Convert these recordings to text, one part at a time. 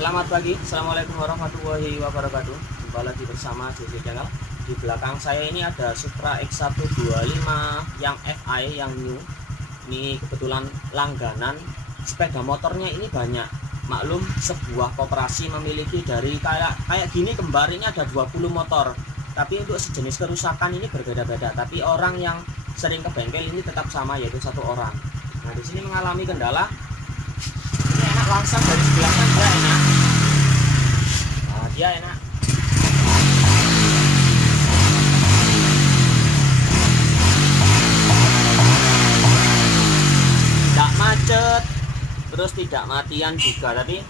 Selamat pagi, Assalamualaikum warahmatullahi wabarakatuh. Jumpa lagi bersama JJ Channel. Di belakang saya ini ada Supra X125 yang FI yang new. Ini kebetulan langganan. Sepeda motornya ini banyak. Maklum sebuah koperasi memiliki dari kayak gini kembar ini ada 20 motor. Tapi untuk sejenis kerusakan ini berbeda-beda. Tapi orang yang sering ke bengkel ini tetap sama, yaitu satu orang. Nah, di sini mengalami kendala. Ini enak langsung dari sebelah kan dia enak. Nah, dia enak. Tidak macet, terus tidak matian juga. Tapi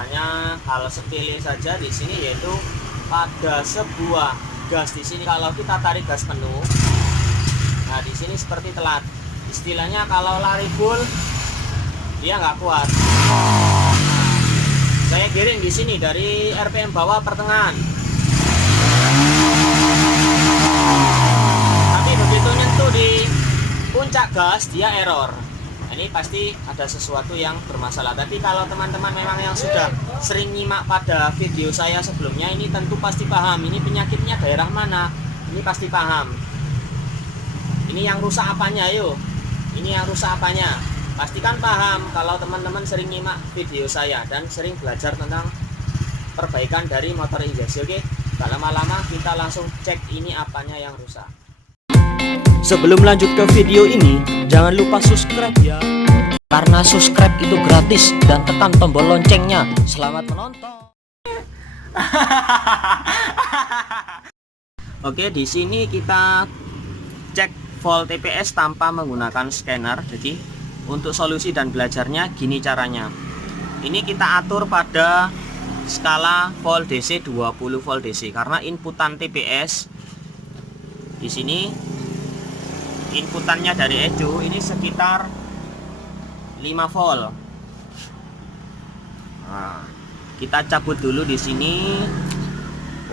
hanya hal sepele saja di sini, yaitu pada sebuah gas di sini kalau kita tarik gas penuh. Nah, di sini seperti telat. Istilahnya kalau lari full dia nggak kuat. Nah, saya giring di sini dari RPM bawah pertengahan. Tapi begitu nyentuh di puncak gas dia error. Ini pasti ada sesuatu yang bermasalah. Tapi kalau teman-teman memang yang sudah sering nyimak pada video saya sebelumnya, ini tentu pasti paham. Ini penyakitnya daerah mana? Ini pasti paham. Ini yang rusak apanya, yuk? Ini yang rusak apanya? Pastikan paham kalau teman-teman sering nyimak video saya dan sering belajar tentang perbaikan dari motor injeksi. Oke, gak lama-lama kita langsung cek ini apanya yang rusak. Sebelum lanjut ke video ini, jangan lupa subscribe ya, karena subscribe itu gratis, dan tekan tombol loncengnya. Selamat menonton. Oke, di sini kita cek volt TPS tanpa menggunakan scanner. Jadi untuk solusi dan belajarnya gini caranya. Ini kita atur pada skala volt DC 20 volt DC karena inputan TPS di sini, inputannya dari ECU ini sekitar 5 volt. Nah, kita cabut dulu di sini.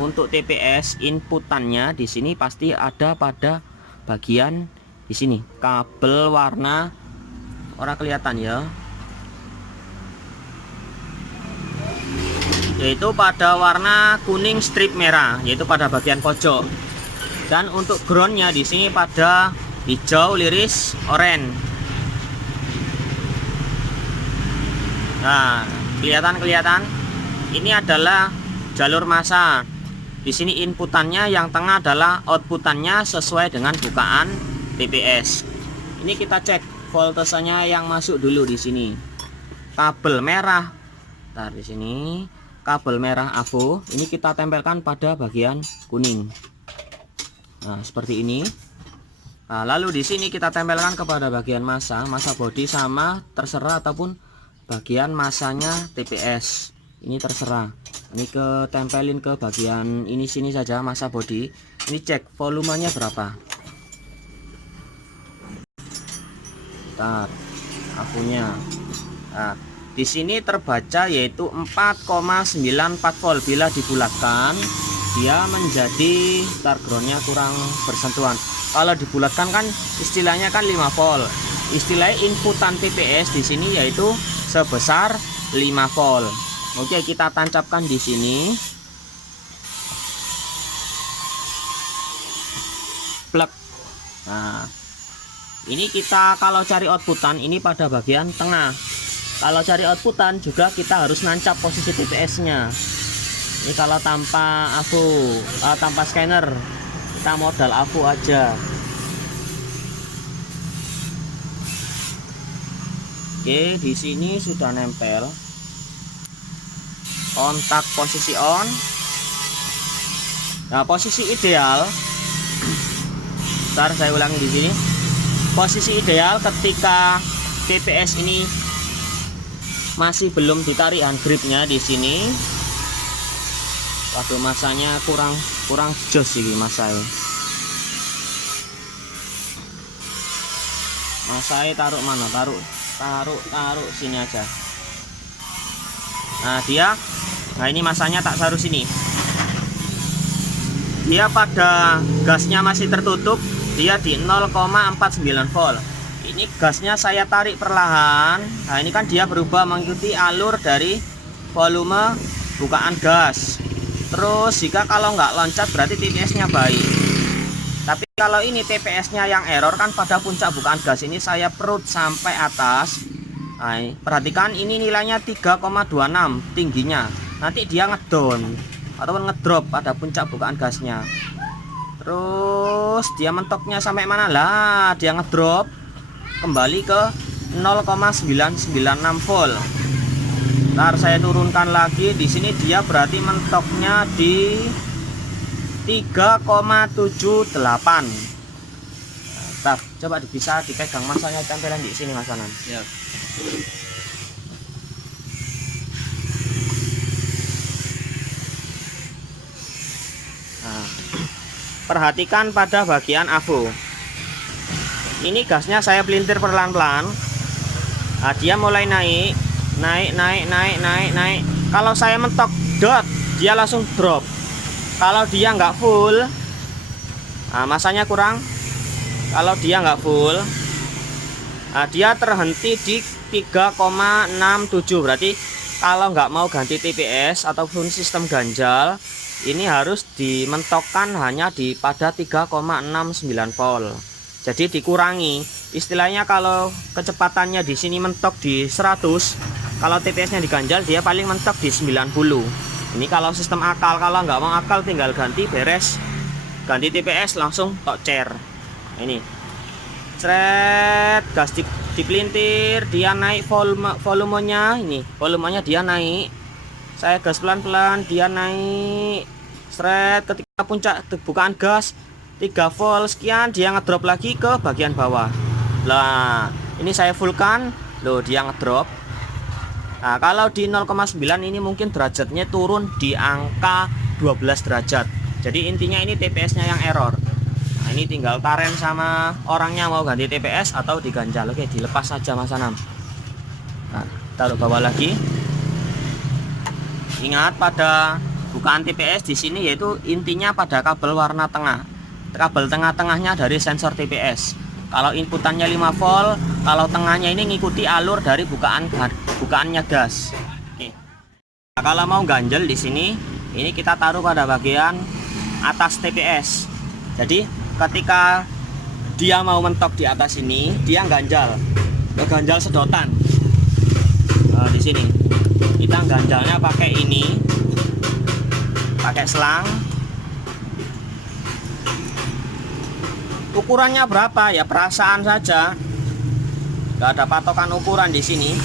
Untuk TPS inputannya di sini pasti ada pada bagian di sini, kabel warna orang kelihatan ya, yaitu pada warna kuning strip merah, yaitu pada bagian pojok. Dan untuk groundnya di sini pada hijau liris oranye. Nah, kelihatan. Ini adalah jalur massa. Di sini inputannya, yang tengah adalah outputannya sesuai dengan bukaan TPS. Ini kita cek voltasenya yang masuk dulu di sini. Kabel merah. Nah, di sini kabel merah AVO ini kita tempelkan pada bagian kuning. Nah, seperti ini. Nah, lalu di sini kita tempelkan kepada bagian massa bodi, sama terserah, ataupun bagian massanya TPS. Ini terserah. Ini tempelin ke bagian ini sini saja, massa bodi. Ini cek volumenya berapa. Akunya. Nah, di sini terbaca yaitu 4,94 volt. Bila dibulatkan dia menjadi groundnya kurang bersentuhan. Kalau dibulatkan kan istilahnya kan 5 volt. Istilahnya inputan TPS di sini yaitu sebesar 5 volt. Oke, kita tancapkan di sini. Plug. Nah, ini kita kalau cari outputan ini pada bagian tengah. Kalau cari outputan juga kita harus nancap posisi TPS-nya. Ini kalau tanpa AVO, tanpa scanner, kita modal AVO aja. Oke, di sini sudah nempel. Kontak posisi on. Nah, posisi ideal. Ntar saya ulangi di sini. Posisi ideal ketika TPS ini masih belum ditarik hand gripnya di sini. Waduh, masanya kurang jos ini masanya. Masanya taruh mana? Taruh sini aja. Nah, ini masanya tak taruh sini. Dia pada gasnya masih tertutup, dia di 0,49 volt. Ini gasnya saya tarik perlahan. Nah, ini kan dia berubah mengikuti alur dari volume bukaan gas. Terus jika kalau nggak loncat berarti TPS nya baik. Tapi kalau ini TPS nya yang error kan pada puncak bukaan gas ini saya perut sampai atas. Nah, perhatikan ini nilainya 3,26 tingginya. Nanti dia ngedon ataupun ngedrop pada puncak bukaan gasnya. Terus dia mentoknya sampai mana lah? Dia ngedrop kembali ke 0,996 volt. Ntar saya turunkan lagi. Di sini dia berarti mentoknya di 3,78. Nah, coba bisa dipegang masanya, tempelan di sini Mas Anan. Ya. Nah, perhatikan pada bagian AVO. Ini gasnya saya pelintir pelan-pelan. Nah, dia mulai naik. Kalau saya mentok dot, dia langsung drop. Kalau dia nggak full, nah, masanya kurang. Kalau dia nggak full, nah, dia terhenti di 3,67. Berarti kalau nggak mau ganti TPS ataupun sistem ganjal, ini harus dimentokkan hanya pada 3,69 volt. Jadi dikurangi. Istilahnya kalau kecepatannya di sini mentok di 100, kalau TPS-nya diganjal dia paling mentok di 90. Ini kalau sistem akal. Kalau nggak mau akal tinggal ganti, beres. Ganti TPS langsung tok cer. Ini seret, gas dipelintir, dia naik volumenya. Ini volumenya dia naik. Saya gas pelan-pelan, dia naik. Seret, ketika puncak bukaan gas 3 volt sekian, dia ngedrop lagi ke bagian bawah. Lah, ini saya fullkan, loh dia ngedrop. Nah, kalau di 0,9 ini mungkin derajatnya turun di angka 12 derajat. Jadi intinya ini TPS-nya yang error. Nah, ini tinggal taren sama orangnya mau ganti TPS atau diganjal. Oke, dilepas saja Mas Anam. Nah, taruh bawah lagi. Ingat pada bukaan TPS di sini yaitu intinya pada kabel warna tengah. Kabel tengah-tengahnya dari sensor TPS. Kalau inputannya 5 volt, kalau tengahnya ini ngikuti alur dari bukaannya gas. Oke. Nah, kalau mau ganjel di sini, ini kita taruh pada bagian atas TPS. Jadi ketika dia mau mentok di atas ini, dia ganjal, ganjal sedotan. Nah, di sini kita ganjalnya pakai ini, pakai selang. Ukurannya berapa ya perasaan saja, nggak ada patokan ukuran di sini.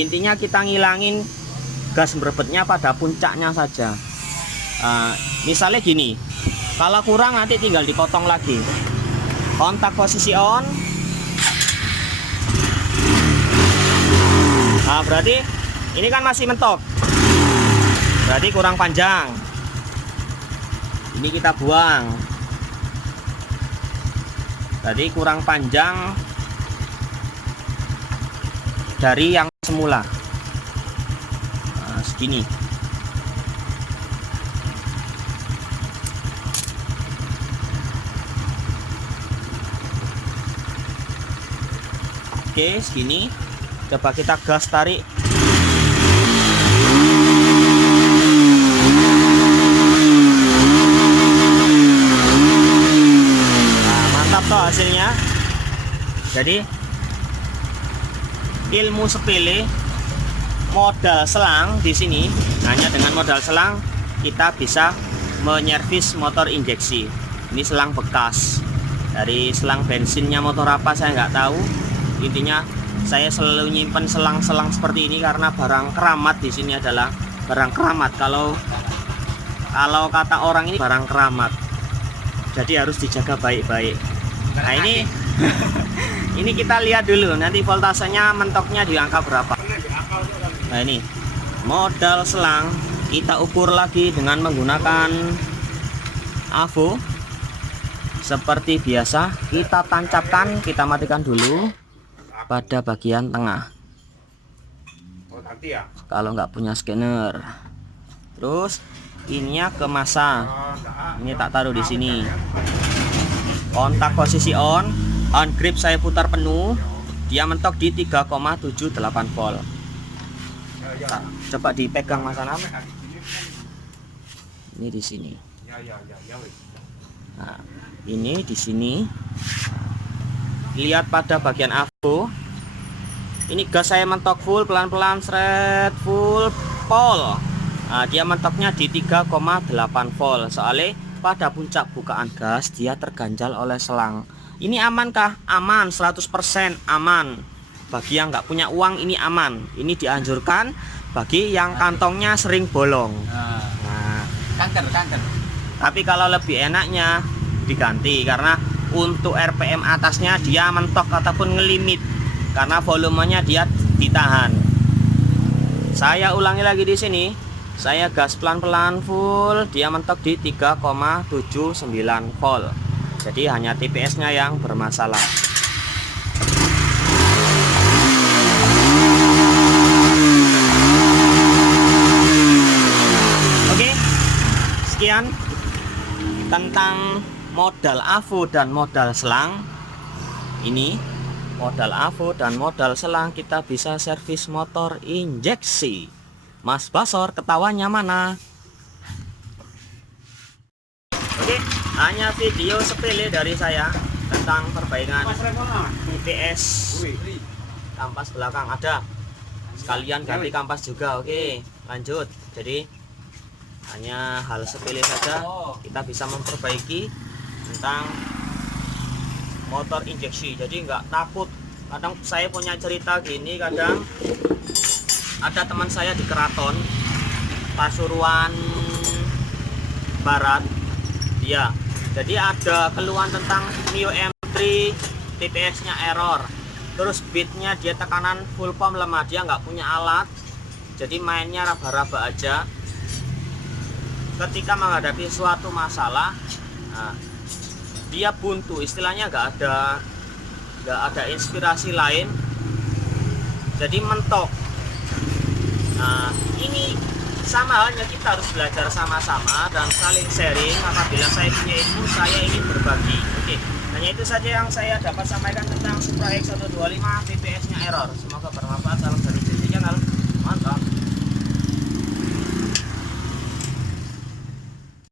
Intinya kita ngilangin gas berebetnya pada puncaknya saja. Misalnya gini, kalau kurang nanti tinggal dipotong lagi. Kontak posisi on. Nah, berarti ini kan masih mentok, berarti kurang panjang. Ini kita buang, berarti kurang panjang dari yang semula. Nah, segini. Oke, segini. Coba kita gas tarik. Nah, mantap toh hasilnya. Jadi ilmu sepele, modal selang di sini. Hanya dengan modal selang kita bisa menyervis motor injeksi. Ini selang bekas dari selang bensinnya motor apa saya nggak tahu. Intinya saya selalu nyimpen selang-selang seperti ini karena barang keramat di sini adalah barang keramat. Kalau kata orang ini barang keramat, jadi harus dijaga baik-baik. Nah ini ini kita lihat dulu nanti voltasenya mentoknya di angka berapa. Nah ini modal selang kita ukur lagi dengan menggunakan AVO. Seperti biasa kita tancapkan, kita matikan dulu pada bagian tengah. Kalau nggak punya scanner, terus ininya ke masa. Ini tak taruh di sini. Kontak posisi on grip saya putar penuh. dia mentok di 3,78 volt. Coba dipegang Mas Anam. Ini di sini. Nah, ini di sini. Lihat pada bagian avo. Ini gas saya mentok full, pelan-pelan seret full pol. Nah, dia mentoknya di 3,8 volt. Soalnya pada puncak bukaan gas dia terganjal oleh selang. Ini amankah? Aman, 100% aman. Bagi yang nggak punya uang ini aman. Ini dianjurkan bagi yang kantongnya sering bolong. Nah, kanker. tapi kalau lebih enaknya diganti, karena untuk RPM atasnya dia mentok ataupun ngelimit, karena volumenya dia ditahan. Saya ulangi lagi di sini. Saya gas pelan-pelan full, dia mentok di 3,79 volt. Jadi hanya TPS-nya yang bermasalah. Oke, sekian tentang modal avo dan modal selang. Ini modal avo dan modal selang kita bisa servis motor injeksi. Mas Basor ketawanya mana? Oke, hanya video sepele dari saya tentang perbaikan TPS kampas belakang. Ada sekalian ganti kampas juga. Oke, lanjut. Jadi hanya hal sepele saja kita bisa memperbaiki tentang motor injeksi. Jadi nggak takut. Kadang saya punya cerita gini, kadang ada teman saya di Keraton Pasuruan Barat, dia jadi ada keluhan tentang Mio M3 TPS nya error, terus beatnya dia tekanan full pump lemah, dia nggak punya alat, jadi mainnya raba-raba aja. Ketika menghadapi suatu masalah, nah, dia buntu, istilahnya nggak ada inspirasi lain, jadi mentok. Nah, ini sama halnya, kita harus belajar sama-sama dan saling sharing. Apabila saya punya ilmu, saya ingin berbagi. Oke, hanya itu saja yang saya dapat sampaikan tentang Supra X125 TPS nya error. Semoga bermanfaat. Salam dari Channel. Mantap.